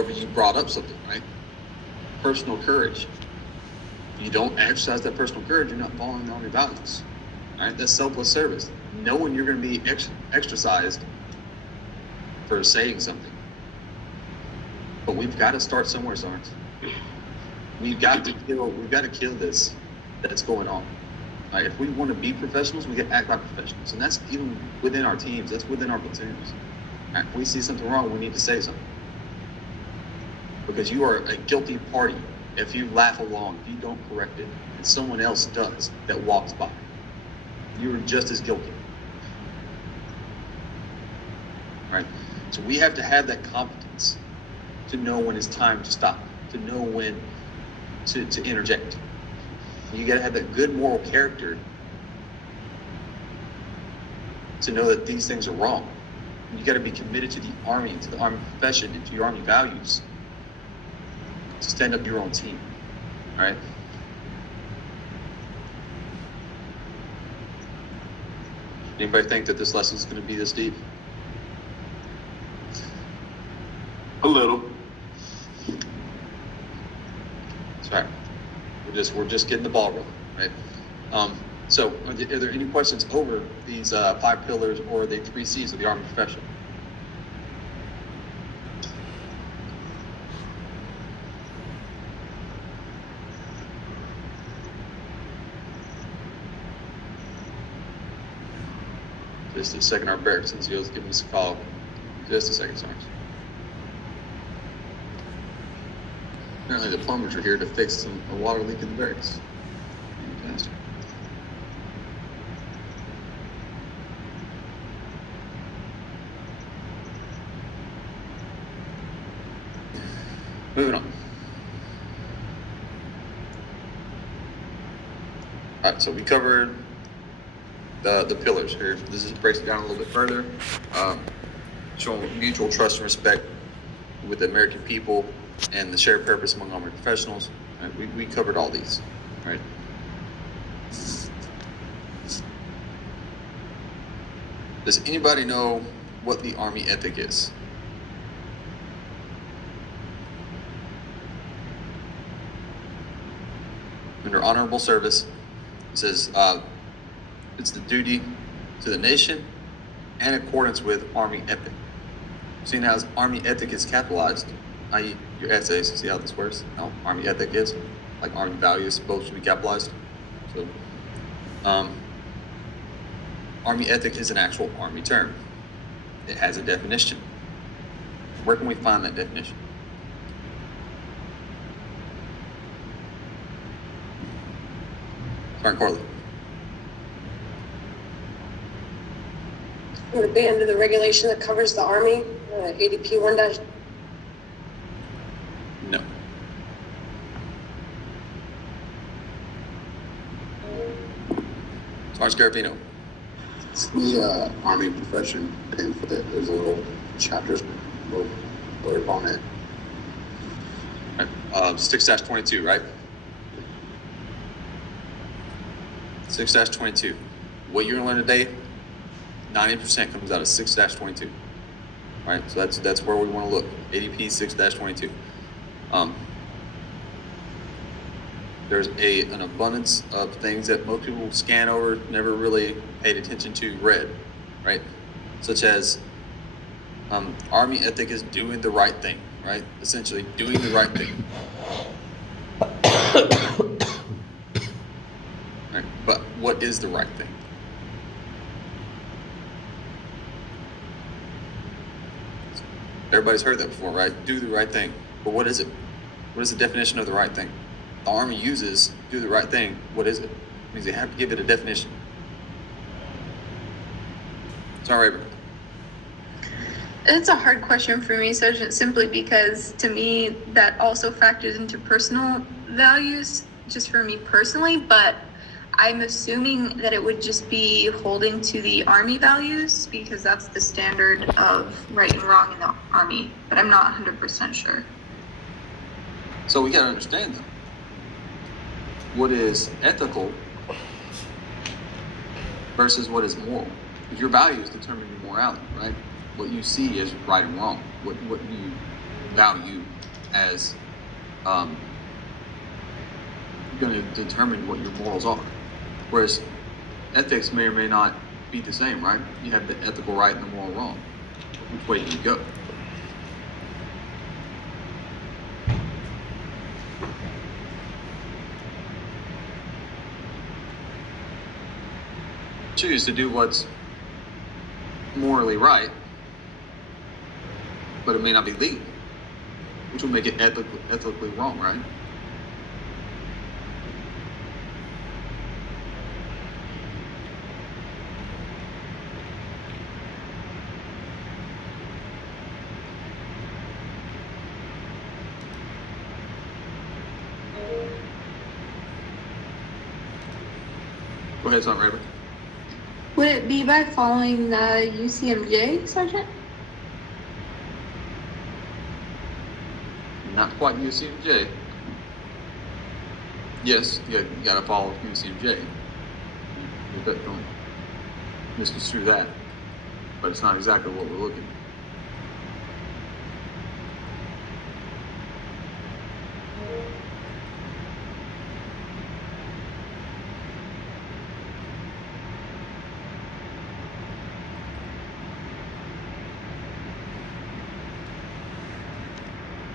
However, you brought up something, right? Personal courage. If you don't exercise that personal courage, you're not following the Army values. Right? That's selfless service. Knowing you're going to be exercised for saying something. But we've got to start somewhere, Sarge. We've got to kill this that's going on. Right? If we want to be professionals, we got to act like professionals. And that's even within our teams. That's within our platoons. Right? If we see something wrong, we need to say something. Because you are a guilty party if you laugh along, if you don't correct it, and someone else does that walks by. You are just as guilty. Right? So we have to have that competence to know when it's time to stop, to know when to interject. You got to have that good moral character to know that these things are wrong. You got to be committed to the Army, to the Army profession, and to your Army values to stand up your own team. All right? Anybody think that this lesson is going to be this deep? A little. That's right. We're just getting the ball rolling, right? So, are there any questions over these 5 pillars or the 3 C's of the Army profession? Just a second, our barracks NCO's giving us a call. Just a second, sorry. Apparently the plumbers are here to fix a water leak in the barracks. Fantastic. Moving on. All right, so we covered the pillars here. This is breaks it down a little bit further. Showing mutual trust and respect with the American people and the shared purpose among Army professionals. Right? We covered all these, right? Does anybody know what the Army ethic is? Under honorable service, it says it's the duty to the nation in accordance with Army ethic. Seeing how Army ethic is capitalized, i.e. your essays, see how this works? How Army ethic is, like Army values both should be capitalized. So, Army ethic is an actual Army term. It has a definition. Where can we find that definition? Sorry, Corley. Would it be under the regulation that covers the Army, ADP 1-? No. Sarge Garabino. It's the Army profession pamphlet. There's a little chapter, little blurb on it. Right. 6-22, right? 6-22. What you're gonna learn today, 90% comes out of 6-22. Right, so that's where we want to look. ADP 6-22. There's an abundance of things that most people scan over, never really paid attention to, read, right? Such as Army ethic is doing the right thing, right? Essentially, doing the right thing. Right, but what is the right thing? Everybody's heard that before, right? Do the right thing. But what is it? What is the definition of the right thing? The Army uses do the right thing. What is it? It means they have to give it a definition. Sorry, Raven. It's a hard question for me, Sergeant, simply because to me that also factors into personal values, just for me personally, but I'm assuming that it would just be holding to the Army values because that's the standard of right and wrong in the Army, but I'm not 100% sure. So we got to understand though, what is ethical versus what is moral. Because your values determine your morality, right? What you see as right and wrong. What you value as going to determine what your morals are. Whereas ethics may or may not be the same, right? You have the ethical right and the moral wrong. Which way do you go? Choose to do what's morally right, but it may not be legal, which will make it ethically wrong, right? Go ahead, Sergeant Raven. Would it be by following the UCMJ, Sergeant? Not quite UCMJ. Yes, you gotta follow UCMJ. Don't misconstrue that. But it's not exactly what we're looking at.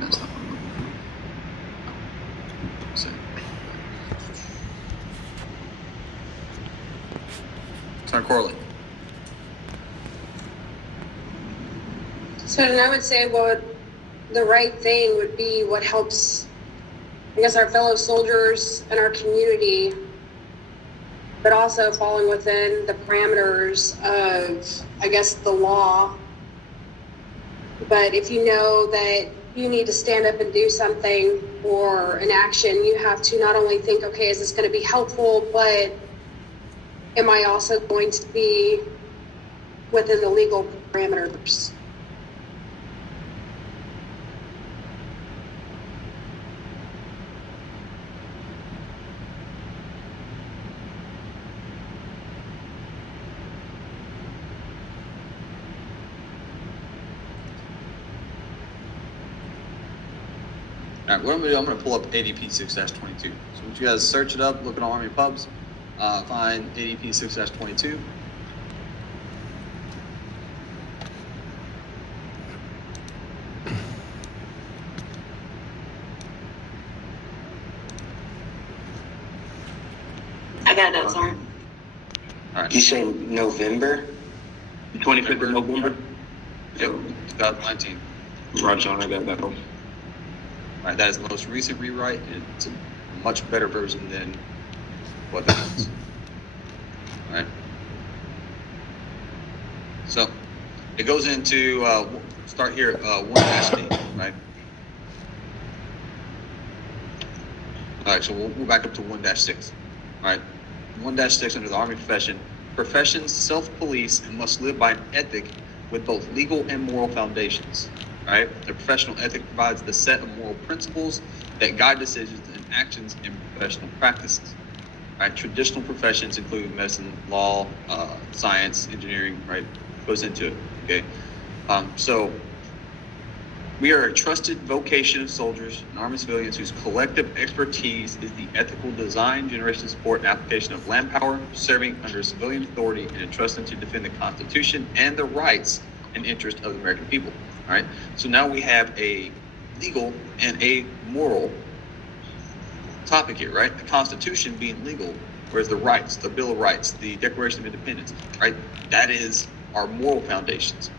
That's not what I'm looking for. So. Sergeant Corley. So then I would say what the right thing would be what helps, I guess, our fellow soldiers and our community, but also falling within the parameters of, I guess, the law. But if you know that you need to stand up and do something or an action, you have to not only think, okay, is this going to be helpful, but am I also going to be within the legal parameters? All right, what I'm gonna do, I'm gonna pull up ADP 6-22. So once you guys search it up, look at Army pubs, find ADP 6-22. I got that, sorry. All right. You say November? 25th of November? Yep, 2019. Roger, I got that. All right, that is the most recent rewrite. It's a much better version than what that is. All right. So it goes into start here 1-D, right? All right, so we'll back up to 1-6. All right, 1-6 under the Army profession. Professions self-police and must live by an ethic with both legal and moral foundations. All right, the professional ethic provides the set of moral principles that guide decisions and actions in professional practices. All right, traditional professions include medicine, law, science, engineering. Right, goes into it. Okay, so we are a trusted vocation of soldiers and Army civilians whose collective expertise is the ethical design, generation, support, and application of land power, serving under civilian authority and entrusted to defend the Constitution and the rights and interests of the American people. All right, so now we have a legal and a moral topic here, right? The Constitution being legal, whereas the rights, the Bill of Rights, the Declaration of Independence, right? That is our moral foundations.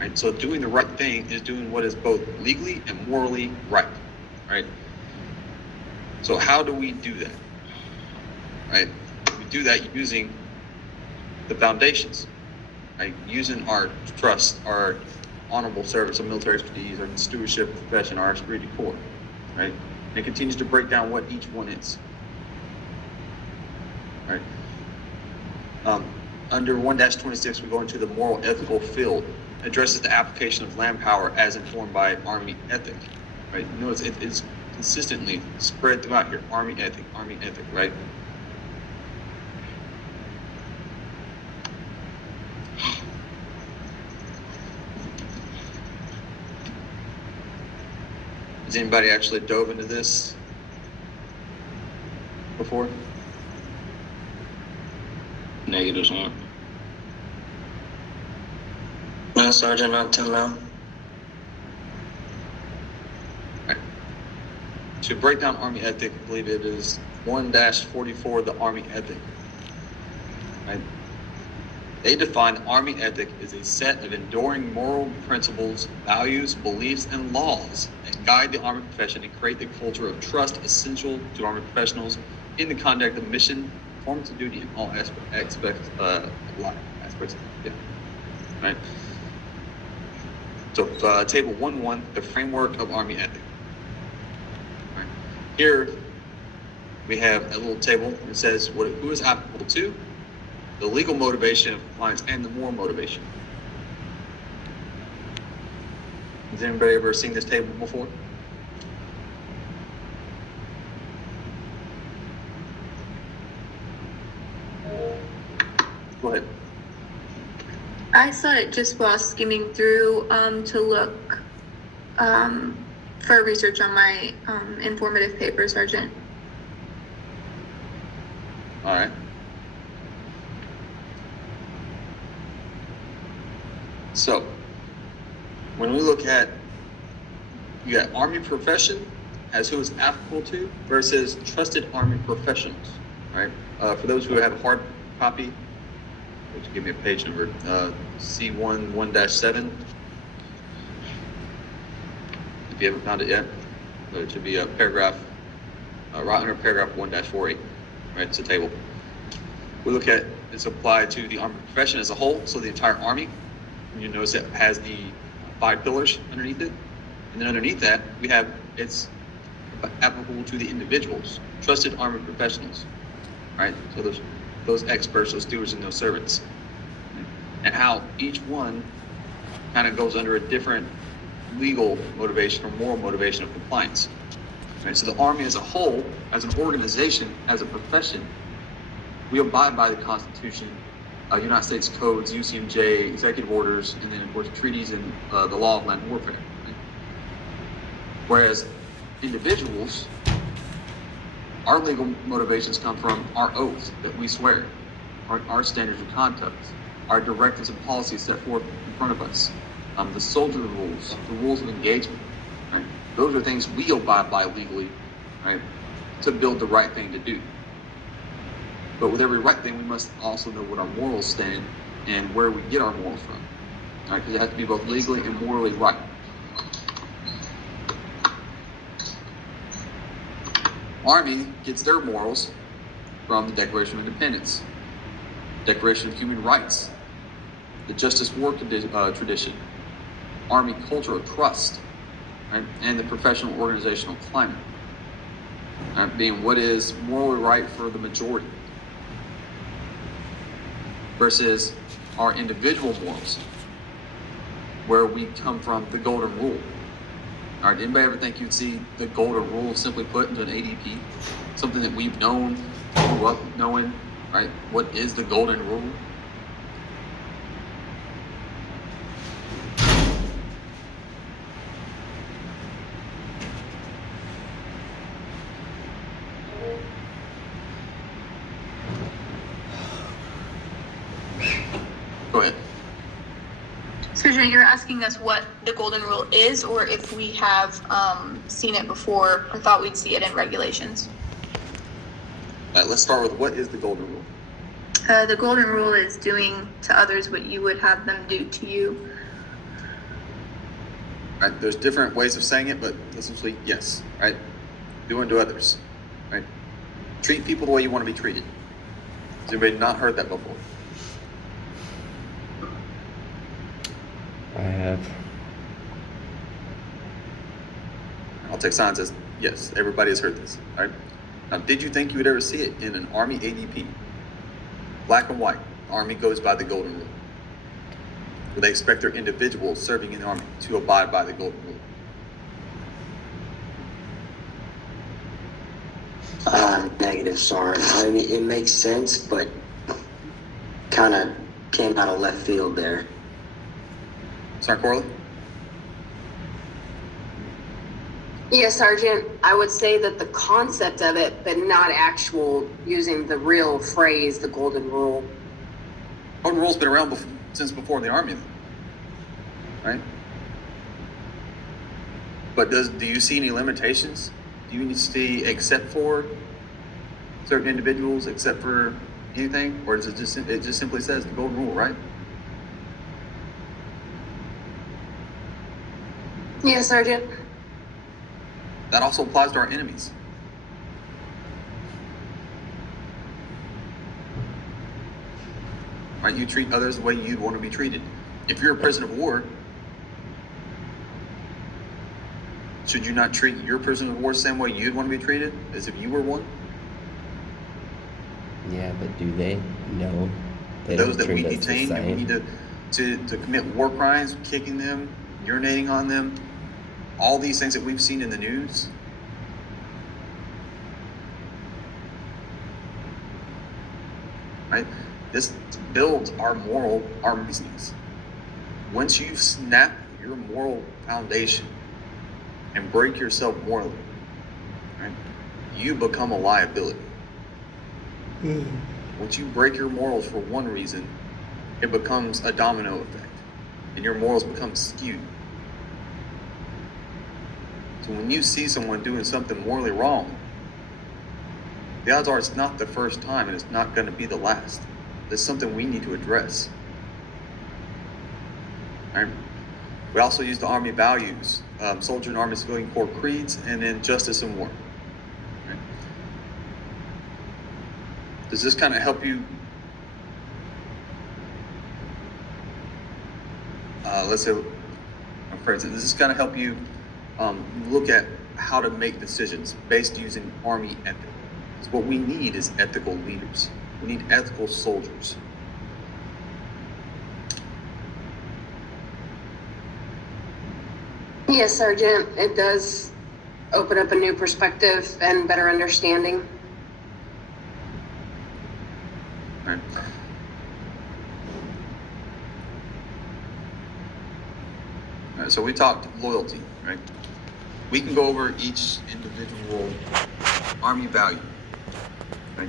Right? So doing the right thing is doing what is both legally and morally right, right? So how do we do that, right? We do that using the foundations, right? Using our trust, our honorable service, our military expertise, our stewardship profession, our security corps, right? And it continues to break down what each one is, right? Under 1-26, we go into the moral ethical field. Addresses the application of land power as informed by Army ethic, right? You notice it's consistently spread throughout here. Army ethic, right? Has anybody actually dove into this before? Negatives on it. No, Sergeant, not till now. To break down Army ethic, I believe it is 1-44, the Army ethic. Right? They define Army ethic as a set of enduring moral principles, values, beliefs, and laws that guide the Army profession and create the culture of trust essential to Army professionals in the conduct of mission, performance of duty, and all aspects of life. Right? So, table 1.1, the framework of Army ethic. Right. Here, we have a little table that says who is applicable to, the legal motivation of compliance, and the moral motivation. Has anybody ever seen this table before? Go ahead. I saw it just while skimming through to look for research on my informative paper, Sergeant. All right. So, when we look at, you got Army profession as who is applicable to versus trusted Army professionals, right? For those who have a hard copy, would you give me a page number? C1 1-7. If you haven't found it yet, it should be a paragraph, right under paragraph 1-48, right? It's a table. We look at, it's applied to the Army profession as a whole, so the entire Army. You notice it has the 5 pillars underneath it. And then underneath that, we have, it's applicable to the individuals, trusted Army professionals, right? So those experts, those stewards, and those servants. And how each one kind of goes under a different legal motivation or moral motivation of compliance. Right? So the Army as a whole, as an organization, as a profession, we abide by the Constitution, United States codes, UCMJ, executive orders, and then of course treaties and the law of land warfare. Right? Whereas individuals, our legal motivations come from our oaths that we swear, our standards of conduct, our directives and policies set forth in front of us, the soldier rules, the rules of engagement. Right? Those are things we abide by legally, right, to build the right thing to do. But with every right thing, we must also know what our morals stand and where we get our morals from. All right, because it has to be both legally and morally right. Army gets their morals from the Declaration of Independence, Declaration of Human Rights, the Justice War tradition, Army culture of trust, right, and the professional organizational climate, right, being what is morally right for the majority, versus our individual morals, where we come from the golden rule. All right, anybody ever think you'd see the golden rule simply put into an ADP? Something that we've known, grew up knowing, right? What is the golden rule? Go ahead. Sergeant, you're asking us what the golden rule is, or if we have seen it before or thought we'd see it in regulations. Let's start with what is the golden rule? The golden rule is doing to others what you would have them do to you. Right, there's different ways of saying it, but essentially, yes, right? Do unto others, right? Treat people the way you want to be treated. Has anybody not heard that before? I have. I'll take signs as yes, everybody has heard this, right? Now, did you think you would ever see it in an Army ADP? Black and white, Army goes by the golden rule. Where they expect their individuals serving in the Army to abide by the golden rule. Negative, sorry. I mean, it makes sense, but kind of came out of left field there. Sorry, Corley? Yes, Sergeant, I would say that the concept of it, but not actual using the real phrase, the golden rule. Golden rule's been around since before the Army, right? But do you see any limitations? Do you see except for certain individuals, except for anything? Or does it just simply says the golden rule, right? Yes, Sergeant. That also applies to our enemies. Right? You treat others the way you'd want to be treated. If you're a prisoner of war, should you not treat your prisoner of war the same way you'd want to be treated as if you were one? Yeah, but do they? No. They Those don't that we treat us the detain, and we need to commit war crimes, kicking them, urinating on them, all these things that we've seen in the news. Right? This builds our reasonings. Once you snap your moral foundation and break yourself morally, right, you become a liability. Once you break your morals for one reason, it becomes a domino effect, and your morals become skewed. So when you see someone doing something morally wrong, the odds are it's not the first time and it's not going to be the last. It's something we need to address. Right? We also use the Army values, Soldier and Army Civilian Corps creeds, and then justice and war. Right? Does this kind of help you? Let's say, for instance, does this kind of help you look at how to make decisions based using Army ethics? What we need is ethical leaders. We need ethical soldiers. Yes, Sergeant, it does open up a new perspective and better understanding. Right? All right, so we talked loyalty, right? We can go over each individual Army value, right?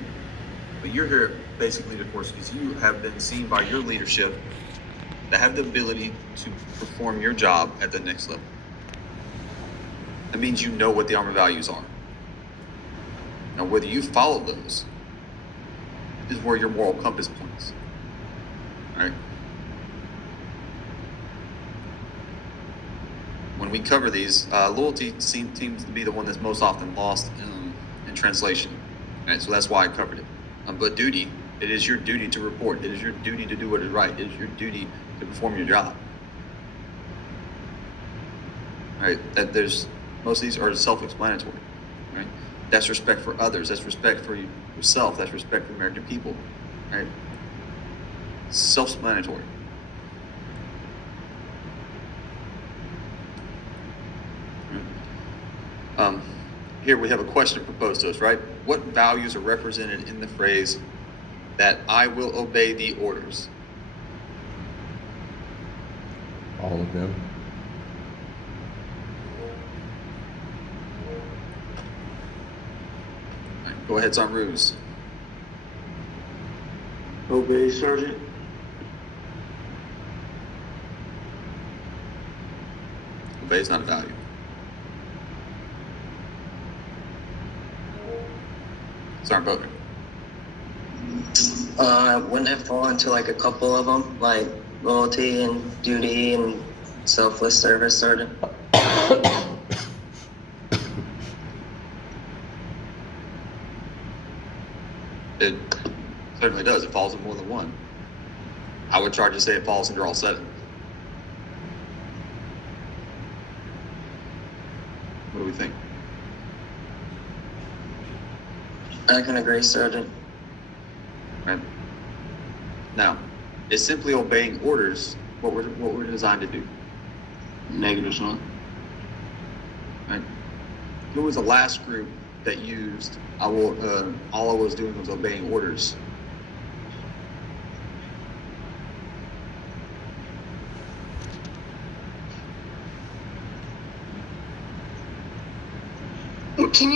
But you're here basically, of course, because you have been seen by your leadership that have the ability to perform your job at the next level. That means you know what the Army values are. Now, whether you follow those is where your moral compass points, right? When we cover these, loyalty seems to be the one that's most often lost in translation, right? So that's why I covered it. But duty, it is your duty to report. It is your duty to do what is right. It is your duty to perform your job. Right? That there's most of these are self-explanatory, right? That's respect for others. That's respect for yourself. That's respect for the American people, right? Self-explanatory. Here we have a question proposed to us, right? What values are represented in the phrase that I will obey the orders? All of them. All right, go ahead, Sanruz. Obey, Sergeant. Obey is not a value. Sergeant Boatner. Wouldn't it fall into like a couple of them, like loyalty and duty and selfless service, Sergeant? It certainly does. It falls in more than one. I would try to say it falls under all seven. What do we think? I can agree, Sergeant. Right? Now, is simply obeying orders what we're designed to do? Negative, son. Right? Who was the last group that used all I was doing was obeying orders? Can you